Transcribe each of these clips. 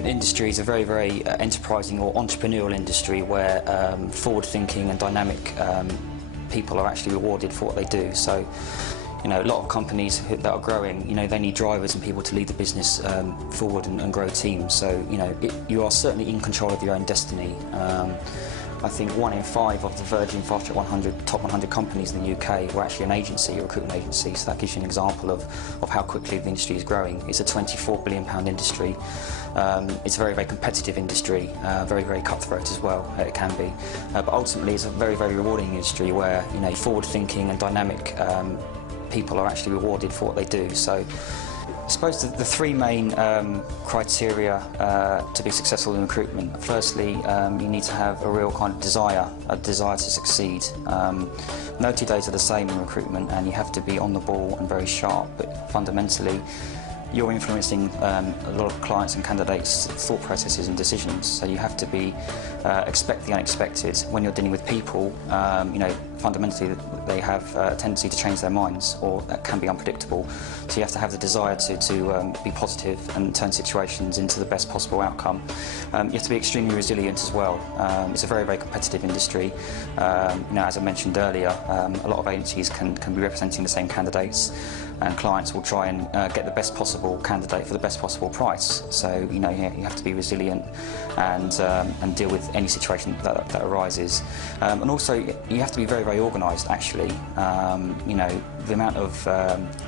recruitment industry is a very enterprising or entrepreneurial industry where forward-thinking and dynamic people are actually rewarded for what they do. So, a lot of companies that are growing, they need drivers and people to lead the business forward and grow teams. So, you are certainly in control of your own destiny. I think 1 in 5 of the Virgin Fast Track 100 top 100 companies in the UK were actually an agency, a recruitment agency. So that gives you an example of how quickly the industry is growing. It's a £24 billion industry. It's a very competitive industry, very cutthroat as well. It can be, but ultimately it's a very rewarding industry where forward-thinking and dynamic people are actually rewarded for what they do. So I suppose the three main criteria to be successful in recruitment. Firstly, you need to have a real kind of desire to succeed. No 2 days are the same in recruitment, and you have to be on the ball and very sharp, but fundamentally you're influencing a lot of clients and candidates' thought processes and decisions. So you have to be expect the unexpected. When you're dealing with people, fundamentally they have a tendency to change their minds, or can be unpredictable. So you have to have the desire to be positive and turn situations into the best possible outcome. You have to be extremely resilient as well. It's a very competitive industry. As I mentioned earlier, a lot of agencies can be representing the same candidates, and clients will try and get the best possible candidate for the best possible price. So you have to be resilient and deal with any situation that arises. And also you have to be very organised. Actually, the amount of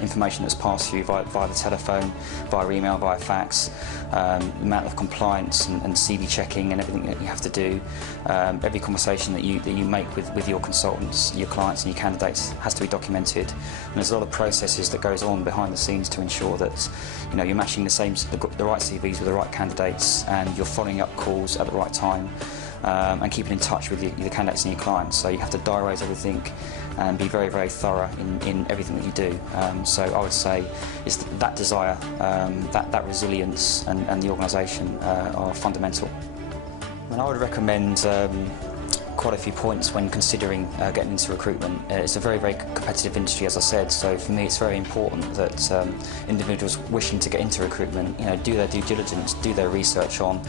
information that's passed through via the telephone, via email, via fax, the amount of compliance and CV checking and everything that you have to do. Every conversation that you make with your consultants, your clients and your candidates has to be documented. And there's a lot of processes that goes on behind the scenes to ensure that you're matching the right CVs with the right candidates, and you're following up calls at the right time, and keeping in touch with your candidates and your clients. So you have to diarise everything and be very thorough in everything that you do. So I would say it's that desire, that resilience and the organisation are fundamental. And I would recommend quite a few points when considering getting into recruitment. It's a very competitive industry, as I said, so for me it's very important that individuals wishing to get into recruitment do their due diligence, do their research on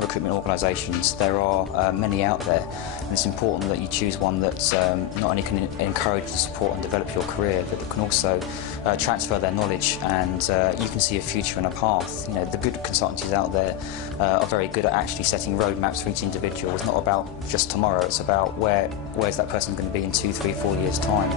recruitment organisations. There are many out there, and it's important that you choose one that not only can encourage, support and develop your career, but that can also transfer their knowledge, and you can see a future and a path. The good consultancies out there are very good at actually setting roadmaps for each individual. It's not about just tomorrow, it's about where's that person going to be in 2, 3, 4 years' time.